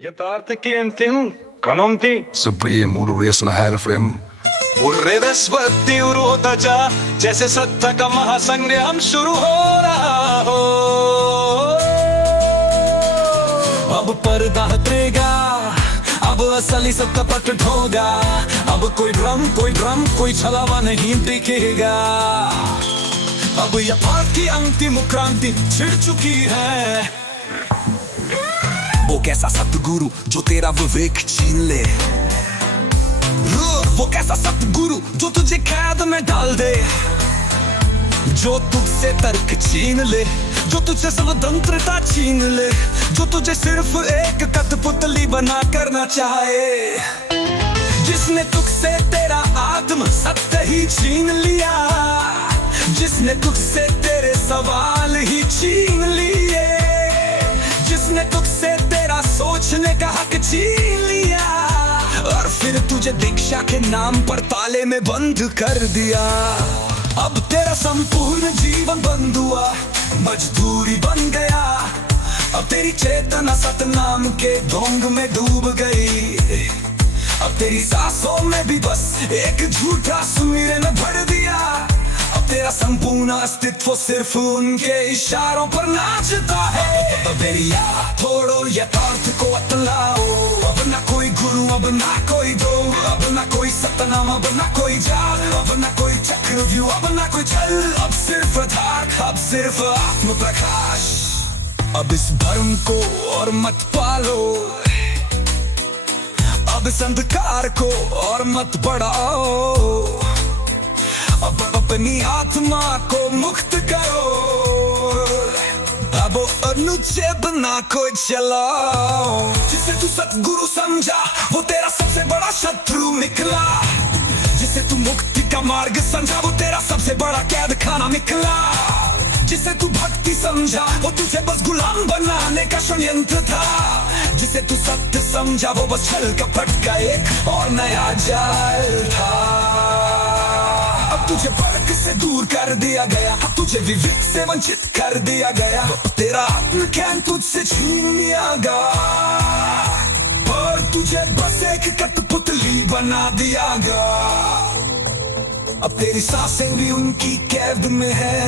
यथार्थक्लिente कानोंती Supremo Reason Frame उर्रेदस्वती उरोतजा जैसे सत्ता का महासंग्राम शुरू हो रहा हो। अब पर्दा हटेगा, अब असली सबका प्रकट होगा। अब कोई ड्रम कोई छलावा नहीं दिखेगा। अब यथार्थ की अंतिम क्रांति छिड़ चुकी है। वो कैसा सतगुरु जो तेरा विवेक छीन ले, वो कैसा सतगुरु जो तुझे कैद में डाल दे, जो तुझसे तर्क छीन ले, जो तुझसे स्वतंत्रता छीन ले, जो तुझे सिर्फ एक कठपुतली बना करना चाहे, जिसने तुझसे तेरा आत्म सत्य ही छीन लिया, जिसने तुझसे तेरे सवाल ही छीन लिए, जिसने तुझसे तेरा सोचने का हक छीन लिया, और फिर तुझे दीक्षा के नाम पर ताले में बंद कर दिया। अब तेरा संपूर्ण जीवन बंद हुआ, मजदूरी बन गया। अब तेरी चेतना सतनाम के ढोंग में डूब गई। अब तेरी सांसों में भी बस एक झूठा सुमिरन भर दिया। अब तेरा संपूर्ण अस्तित्व सिर्फ उनके इशारों पर नाचता है। अब मेरी थोड़ो यथार्थ को अपनाओ। अब ना कोई गुरु, अब ना कोई दो, अब ना कोई सतनाम, अब ना कोई जाल, अब ना कोई चक्रव्यूह, अब ना कोई छल। अब सिर्फ यथार्थ, अब सिर्फ आत्म प्रकाश। अब इस भ्रम को और मत पालो, अब इस अंधकार को और मत बढ़ाओ। अब अपनी आत्मा को मुक्त करो, अब अनुच्छेद ना कोई चलाओ। जिसे तू सतगुरु समझा वो तेरा सबसे बड़ा शत्रु निकला। जिसे तू मुक्ति का मार्ग समझा वो तेरा सबसे बड़ा कैद खाना निकला। जिसे तू भक्ति समझा वो तुझे बस गुलाम बनाने का षड्यंत्र था। जिसे तू सत्य समझा वो बस छल कपट का एक और नया जाल था। अब तुझे फर्क से दूर कर दिया गया, अब तुझे विवेक से वंचित कर दिया गया। तेरा आत्मज्ञान तुझसे छीन लिया गया और तुझे बस एक कठपुतली बना दिया गया। अब तेरी सांसें भी उनकी कैद में है।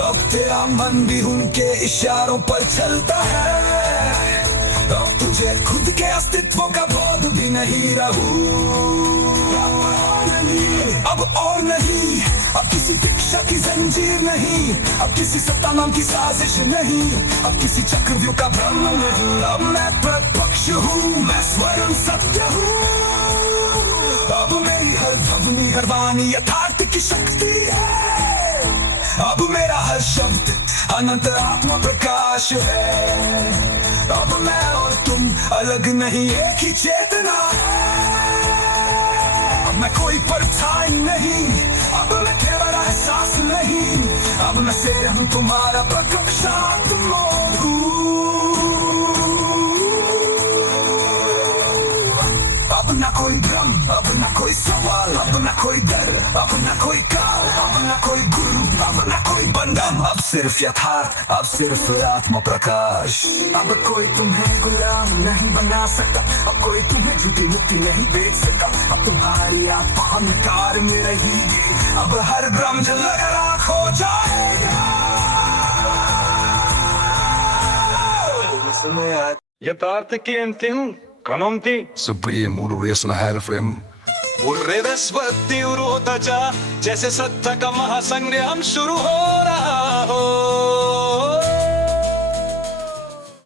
अब तेरा मन भी उनके इशारों पर चलता है। अब तुझे खुद के अस्तित्व का बोध भी नहीं रहू। अब और नहीं, अब किसी दीक्षा की जंजीर नहीं, अब किसी सत्ता नाम की साजिश नहीं, अब किसी चक्रव्यूह का भ्रम नहीं। अब मैं प्रपक्ष हूँ, मैं स्वयं सत्य हूँ। अब मेरी हर ध्वनि हर वाणी यथार्थ की शक्ति है। अब मेरा हर शब्द अनंत आत्मा प्रकाश है। अब मैं और तुम अलग नहीं, एक ही चेतना है। अब मैं कोई परछाई नहीं, अब मैं केवल एहसास नहीं। अब मैं स्वयं तुम्हारा प्रकाश आत्मा हूँ। अब ना कोई भ्रम, अब ना कोई सवाल, अब ना कोई डर, अब ना कोई काल, अब ना कोई गुरु, अब ना कोई बंधन। अब सिर्फ यथार्थ, अब सिर्फ आत्मा प्रकाश। अब कोई तुम्हें गुलाम नहीं बना सकता, अब कोई तुम्हें झूठी मुक्ति नहीं बेच सकता। अब तुम्हारी आत्मा अंधकार में रहेगी, अब हर भ्रम जलकर राख हो जाएगा। यथार्थक्लिente कानोंती Supremo Reason Frame उर्रेदस्वती उरोतजा जैसे सत्ता का महासंग्राम शुरू हो रहा